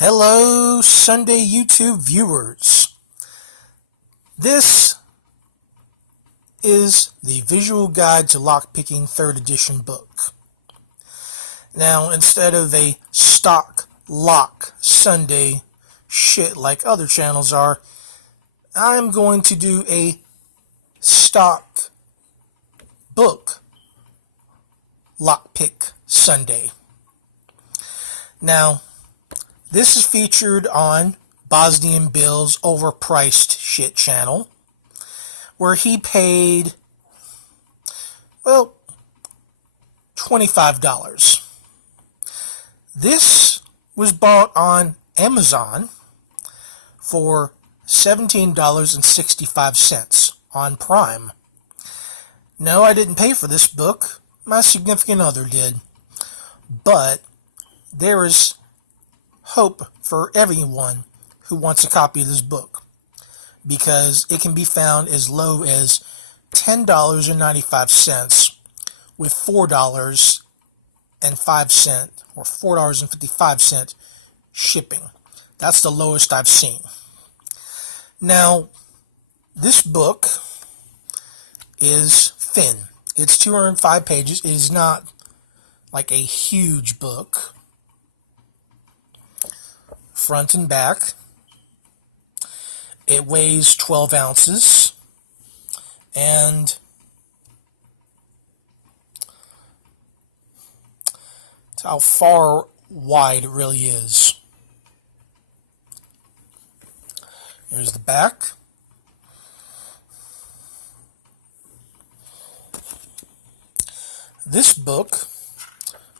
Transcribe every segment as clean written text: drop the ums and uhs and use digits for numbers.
Hello, Sunday YouTube viewers. This is the Visual Guide to Lockpicking 3rd Edition book. Now, instead of a stock lock Sunday shit like other channels are, I'm going to do a stock book lockpick Sunday. Now, this is featured on Bosnian Bill's Overpriced Shit channel, where he paid, well, $25. This was bought on Amazon for $17.65 on Prime. No, I didn't pay for this book. My significant other did. But there is hope for everyone who wants a copy of this book, because it can be found as low as $10.95 with $4.05 or $4.55 shipping. That's the lowest I've seen. Now, this book is thin. It's 205 pages. It is not like a huge book. Front and back. It weighs 12 ounces, and that's how far wide it really is. There's the back. This book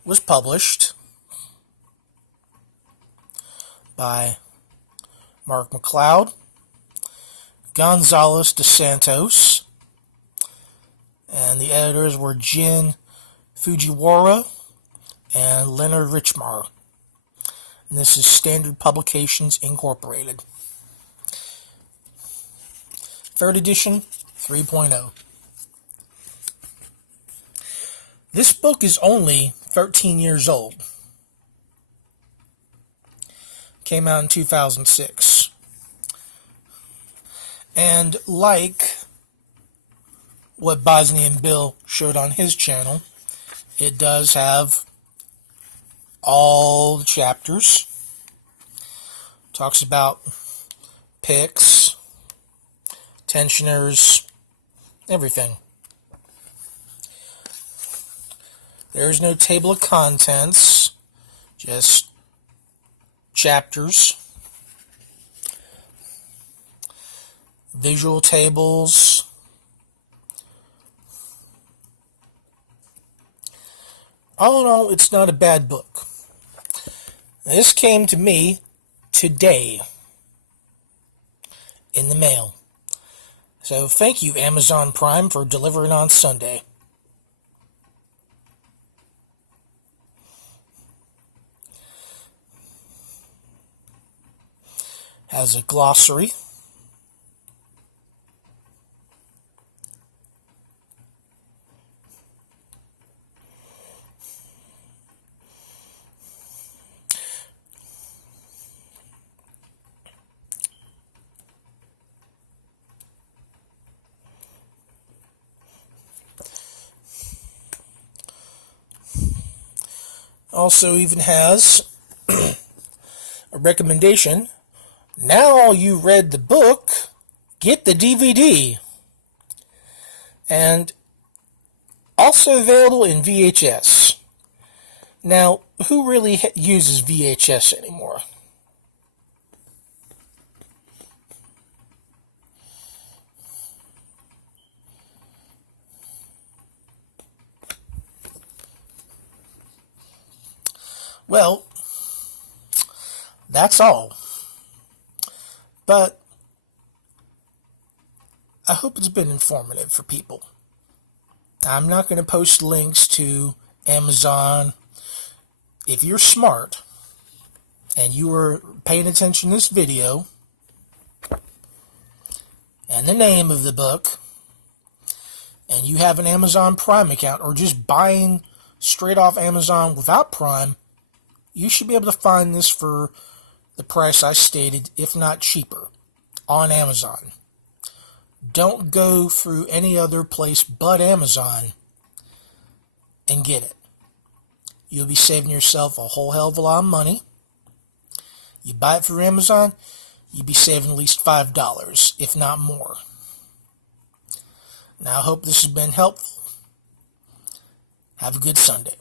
was published by Mark McLeod, Gonzalez de Santos, and the editors were Jin Fujiwara and Leonard Richmar. And this is Standard Publications Incorporated. 3rd edition 3.0. This book is only 13 years old. Came out in 2006. And like what Bosnian Bill showed on his channel, it does have all the chapters. Talks about picks, tensioners, everything. There's no table of contents, just chapters, visual tables, all in all, it's not a bad book. This came to me today in the mail. So thank you, Amazon Prime, for delivering on Sunday. Has a glossary. Also even has a recommendation. Now you read the book, get the DVD. And also available in VHS. Now, who really uses VHS anymore? Well, that's all. But I hope it's been informative for people. I'm not going to post links to Amazon. If you're smart and you were paying attention to this video and the name of the book, and you have an Amazon Prime account or just buying straight off Amazon without Prime, you should be able to find this for the price I stated, if not cheaper, on Amazon. Don't go through any other place but Amazon and get it. You'll be saving yourself a whole hell of a lot of money. You buy it through Amazon, you'll be saving at least $5, if not more. Now, I hope this has been helpful. Have a good Sunday.